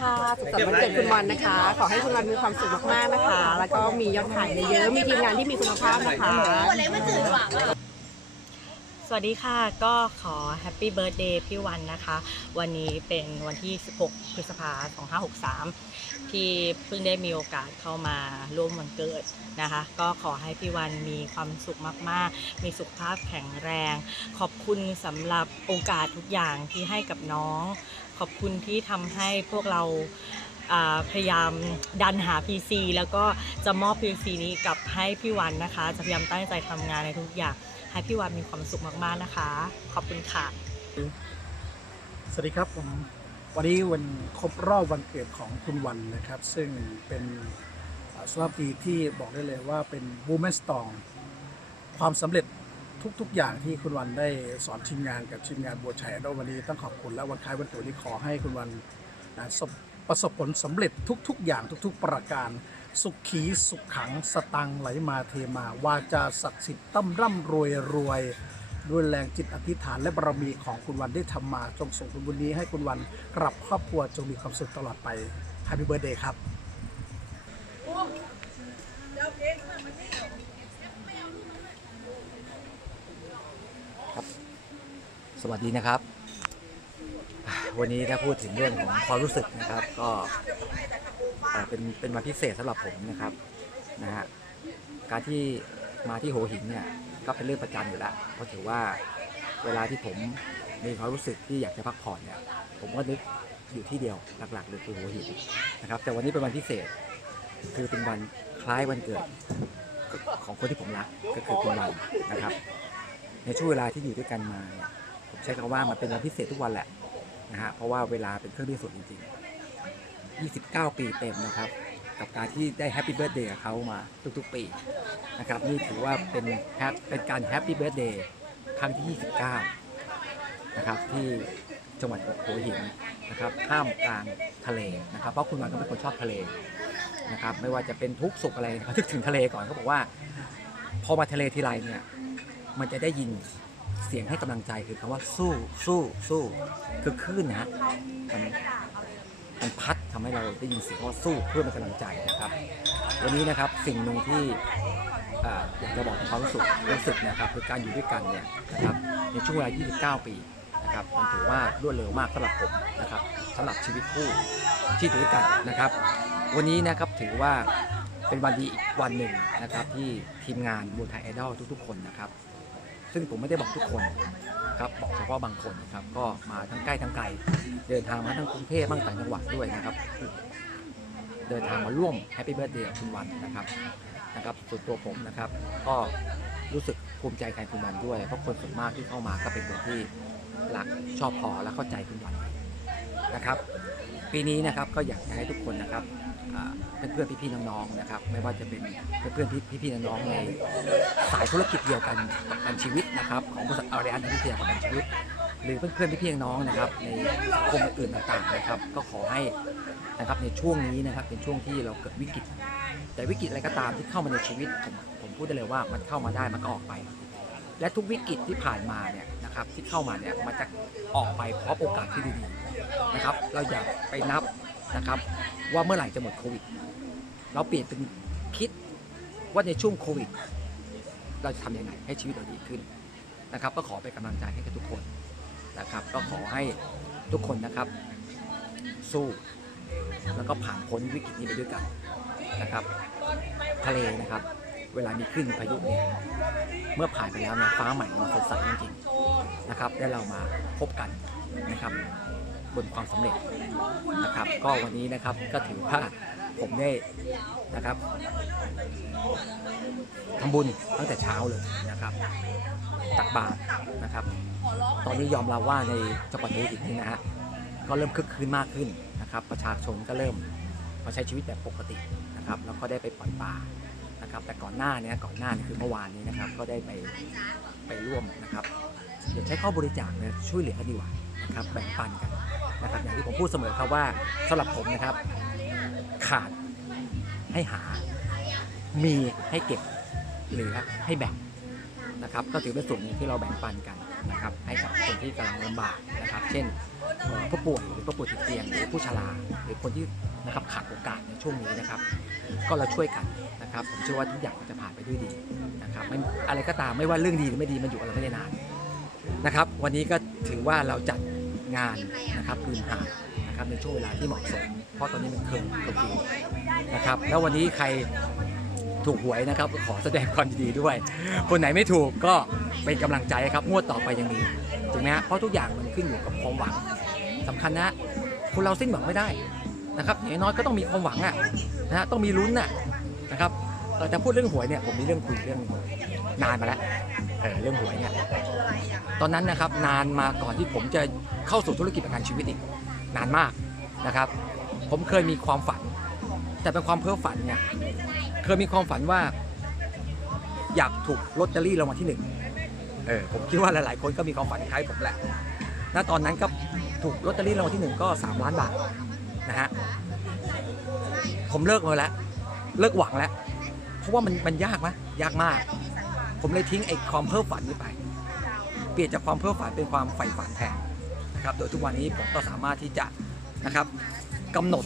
ค่ะสุขสันต์วันเกิดคุณวันนะคะ ขอให้คุณวันมีความสุขมากๆนะคะ แล้วก็มียอดขายเยอะๆมีทีมงานที่มีคุณภาพนะคะ สวัสดีค่ะก็ขอแฮปปี้เบิร์ a เดย์พี่วันนะคะ วันนี้เป็นวันที่ 16 พฤษภาคม 2563 ที่เพิ่งได้มีโอกาสเข้ามาร่วมวันเกิดนะคะ ก็ขอให้พี่วันมีความสุขมาก ๆ มีสุขภาพแข็งแรง ขอบคุณสำหรับโอกาสทุกอย่างที่ให้กับน้อง ขอบคุณที่ทำให้พวกเราพยายามดันหา PC แล้วก็จะมอบ PC นี้กลับให้พี่วันนะคะ จะพยายามตั้งใจทำงานในทุกอย่าง ให้พี่วันมีความสุขมากๆนะคะ ขอบคุณค่ะ สวัสดีครับผมวันนี้วันครบรอบวันเกิดของคุณวันนะครับ ซึ่งเป็นอ่าสุภาพสตรีที่บอกได้เลยว่าเป็นบูมแมนสตอง ความสำเร็จ ทุก ๆ อย่างที่คุณวันได้สอนทีมงานกับทีมงานบัวชัยแล้ววันนี้ต้องขอบคุณและวันคล้ายวันเกิดนี้ขอให้คุณวันนะประสบผลสำเร็จทุก ๆ อย่างทุก ๆ ประการ สุขขีสุขขังสตังไหลมาเทมาวาจาศักดิ์สิทธิ์ตั้มร่ำรวยรวยด้วยแรงจิตอธิษฐานและบารมีของคุณวันได้ทำมา จงส่งผลบุญนี้ให้คุณวันกลับครอบครัวจงมีความสุขตลอดไป Happy Birthday ครับ สวัสดีนะครับ วันนี้ถ้าพูดถึงเรื่องของความรู้สึกนะครับ ก็เป็นเป็นวันพิเศษสำหรับผมนะครับนะฮะการที่มาที่หัวหินเนี่ยก็เป็นเรื่องประจำอยู่แล้วเพราะถือว่าเวลาที่ผมมีความรู้สึกที่อยากจะพักผ่อนเนี่ยผมก็นึกอยู่ที่เดียวหลักๆเลยคือหัวหินนะครับ แต่วันนี้เป็นวันพิเศษ คือเป็นวันคล้ายวันเกิดของคนที่ผมรักก็คือคุณวันนะครับ ในช่วงเวลาที่อยู่ด้วยกันมาเนี่ย ผมใช้คำว่ามันเป็นวันพิเศษทุกวันแหละนะฮะเพราะว่าเวลาเป็นเครื่องพิสูจน์จริงๆ 29 ปีเต็มนะครับ กับการที่ได้แฮปปี้เบิร์ดเดย์กับเขามาทุกๆปีนะครับนี่ถือว่าเป็นแฮปเป็นการแฮปปี้เบิร์ดเดย์ครั้งที่ 29 นะครับที่จังหวัดหัวหินนะครับท่ามกลางทะเลนะครับ เพราะคุณวันก็เป็นคนชอบทะเลนะครับไม่ว่าจะเป็นทุกสุขอะไรเขาถึงทะเลก่อนเขาบอกว่า พอมาทะเลทีไรเนี่ยมันจะได้ยิน เสียงให้กำลังใจคือคำว่าสู้สู้สู้คือคลื่นนะฮะมันมันพัดทำให้เราได้ยินเสียงว่าสู้เพื่อเป็นกำลังใจนะครับ วันนี้นะครับสิ่งหนึ่งที่อยากจะบอกถึงความรู้สึกรู้สึกนะครับคือการอยู่ด้วยกันเนี่ยนะครับในช่วงเวลา 29 ปีนะครับมันถือว่ารวดเร็วมากสำหรับผมนะครับสำหรับชีวิตคู่ที่อยู่ด้วยกันนะครับ วันนี้นะครับถือว่าเป็นวันดีอีกวันหนึ่งนะครับที่ทีมงานบูไทยไอดอลทุกๆ คนนะครับ ซึ่งผมไม่ได้บอกทุกคนครับบอกเฉพาะบางคนครับก็มาทั้งใกล้ทั้งไกลเดินทางมาทั้งกรุงเทพบ้างต่างจังหวัดด้วยนะครับเดินทางมาร่วมแฮปปี้เบิร์ดเดย์คุณวันนะครับนะครับส่วนตัวผมนะครับ ก็รู้สึกภูมิใจแทนคุณวันด้วย เพราะคนส่วนมากที่เข้ามาก็เป็นคนที่รักชอบพอและเข้าใจคุณวันนะครับ ปีนี้นะครับก็อยากให้ทุกคนนะครับเพื่อนๆพี่ๆน้องๆนะครับ ไม่ว่าจะเป็นเพื่อนๆพี่ๆน้องๆในสายธุรกิจเดียวกันประกันชีวิตนะครับ ของบริษัทอารีอันวิทยาประกันชีวิต หรือเพื่อนๆพี่ๆน้องๆนะครับ ในสังคมอื่นต่างๆนะครับ ก็ขอให้นะครับในช่วงนี้นะครับเป็นช่วงที่เราเกิดวิกฤต แต่วิกฤตอะไรก็ตามที่เข้ามาในชีวิตผมผมพูดได้เลยว่ามันเข้ามาได้มันก็ออกไป และทุกวิกฤตที่ผ่านมาเนี่ย นะครับที่เข้ามาเนี่ยมันจะออกไปพร้อมโอกาสที่ดีๆนะครับ เราอย่าไปนับนะครับว่าเมื่อไหร่จะหมดโควิด เราเปลี่ยนเป็นคิดว่าในช่วงโควิด เราจะทำยังไงให้ชีวิตเราดีขึ้นนะครับ ก็ขอเป็นกำลังใจให้กับทุกคนนะครับ ก็ขอให้ทุกคนนะครับ สู้แล้วก็ผ่านพ้นวิกฤตนี้ไปด้วยกันนะครับ ทะเลนะครับ เวลามีคลื่นพายุเนี่ยเมื่อผ่านไปแล้วนะฟ้าใหม่มาสดใสจริงๆ นะครับได้เรามาพบกันนะครับ บนความสำเร็จนะครับ ก็วันนี้นะครับก็ถือว่าผมได้นะครับทำบุญตั้งแต่เช้าเลยนะครับ ตักบาตรนะครับ ตอนนี้ยอมรับว่าในจังหวัดหัวหินนี่นะฮะก็เริ่มคึกคืนมากขึ้นนะครับ ประชาชนก็เริ่มมาใช้ชีวิตแบบปกตินะครับ แล้วก็ได้ไปปล่อยปลานะครับ แต่ก่อนหน้านี้ก่อนหน้านี่คือเมื่อวานนี้นะครับ ก็ได้ไปไปร่วมนะครับ อย่าใช้ข้อบริจาคเนี่ยช่วยเหลือกันดีกว่านะครับแบ่งปันกันนะครับอย่างที่ผมพูดเสมอครับว่าสำหรับผมนะครับ ขาดให้หา มีให้เก็บเหลือให้แบ่งนะครับ ก็ถือเป็นส่วนหนึ่งที่เราแบ่งปันกันนะครับ ให้กับคนที่กำลังลำบากนะครับ เช่นผู้ป่วยหรือผู้ป่วยติดเตียงหรือผู้ชราหรือคนที่นะครับขาดโอกาสในช่วงนี้นะครับ ก็เราช่วยกันนะครับ ผมเชื่อว่าทุกอย่างมันจะผ่านไปด้วยดีนะครับไม่อะไรก็ตามไม่ว่าเรื่องดีหรือไม่ดีมันอยู่กับเราไม่ได้นาน นะครับ วันนี้ก็ถือว่าเราจัดงานนะครับริมหาดนะครับในช่วงเวลาที่เหมาะสม เพราะตอนนี้มันเคิร์เคอร์ฟิวนะครับ แล้ววันนี้ใครถูกหวยนะครับ ขอแสดงความยินดีด้วย คนไหนไม่ถูกก็เป็นกำลังใจครับงวดต่อไปยังมีถูกไหมฮะเพราะทุกอย่างมันขึ้นอยู่กับความหวังสำคัญนะคนเราสิ้นหวังไม่ได้นะครับอย่างน้อยก็ต้องมีความหวังอะนะฮะต้องมีลุ้นน่ะนะครับแต่พูดเรื่องหวยเนี่ยผมมีเรื่องคุยเรื่องนานมาแล้ว เออเรื่องหวยเนี่ยตอนนั้นนะครับนานมาก่อนที่ผมจะเข้าสู่ธุรกิจประกันชีวิตอีกนานมากนะครับ ผมเคยมีความฝัน แต่เป็นความเพ้อฝันเนี่ยเคยมีความฝันว่า อยากถูกลอตเตอรี่รางวัลที่หนึ่งเออผมคิดว่าหลายๆ คนก็มีความฝันคล้ายผมแหละณตอนนั้นก็ถูกลอตเตอรี่รางวัลที่หนึ่งก็ 3 ล้านบาทนะฮะผมเลิกมาแล้ว เลิกหวังแล้ว เพราะว่ามันมันยากไหมยากมาก ผมเลยทิ้งไอ้ความเพ้อฝันนี้ไป เปลี่ยนจากความเพ้อฝันเป็นความใฝ่ฝันแทนนะครับโดยทุกวันนี้ผมก็สามารถที่จะนะครับกำหนด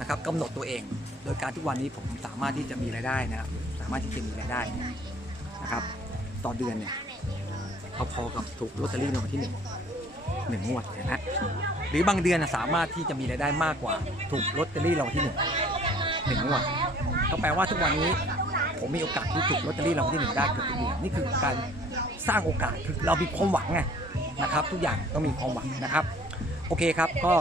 นะครับกำหนดตัวเอง โดยการทุกวันนี้ผมสามารถที่จะมีรายได้นะครับสามารถที่จะมีรายได้นะครับ ต่อเดือนเนี่ยพอๆกับถูกลอตเตอรี่รางวัลที่หนึ่งหนึ่งงวดนไหมหรือบางเดือนสามารถที่จะมีรายได้มากกว่า ถูกลอตเตอรี่รางวัลที่หนึ่งหนึ่งงวดก็แปลว่าทุกวันนี้ ผมมีโอกาสที่ถูกลอตเตอรี่รางวัลที่หนึ่งได้เกือบทุกเดือนนี่คือการสร้างโอกาสคือเรามีความหวังไงนะครับ ทุกอย่างต้องมีความหวังนะครับ โอเคครับก็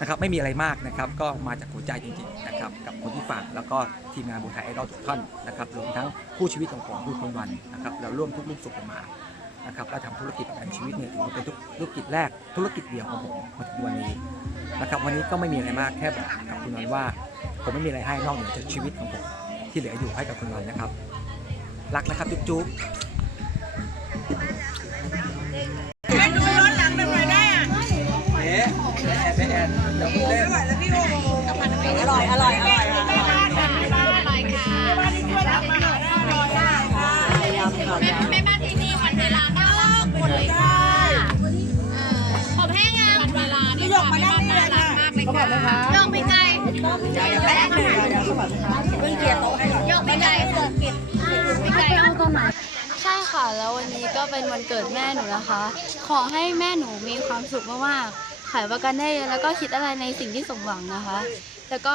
นะครับไม่มีอะไรมากนะครับ ก็มาจากหัวใจจริงๆนะครับกับคนที่ฝากแล้วก็ทีมงานบุญไทยไอดอลทุกท่านนะครับรวมทั้งคู่ชีวิตของผมคุณคนวันนะครับเราร่วมทุกข์ร่วมสุขกันมานะครับและทำธุรกิจประกันชีวิตเนี่ยถือว่าเป็นธุรกิจแรกธุรกิจเดียวของผมมาถึงวันนี้นะครับวันนี้ก็ไม่มีอะไรมากแค่บอกกับคุณวันว่า ผมไม่มีอะไรให้นอกเหนือจากชีวิตของผม ที่เหลืออยู่ให้กับคุณวันนะครับ รักนะครับ จุ๊บจุ๊บแม่บ้านที่นี่วันเวลาน่ารักหมดเลยค่ะเออผมแห้งยังวันเวลานี่ค่ะแม่บ้านน่ารักมากเลยค่ะโยกไปไกล แป๊บนึงเพิ่งเคลียร์โต๊ะให้ก่อนยกไปไกลเสิร์ฟปิดไปไกลตรงไหนใช่ค่ะ แล้ววันนี้ก็เป็นวันเกิดแม่หนูนะคะ ขอให้แม่หนูมีความสุขมากๆขายประกันได้แล้วก็คิดอะไรในสิ่งที่สมหวังนะคะ แล้วก็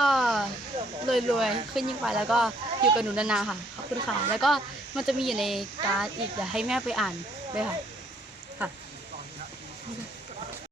รวยๆขึ้นยิ่งไปแล้วก็อยู่กับหนูนานๆค่ะขอบคุณค่ะ แล้วก็มันจะมีอยู่ในการ์ดอีกเดี๋ยวให้แม่ไปอ่านเลยค่ะ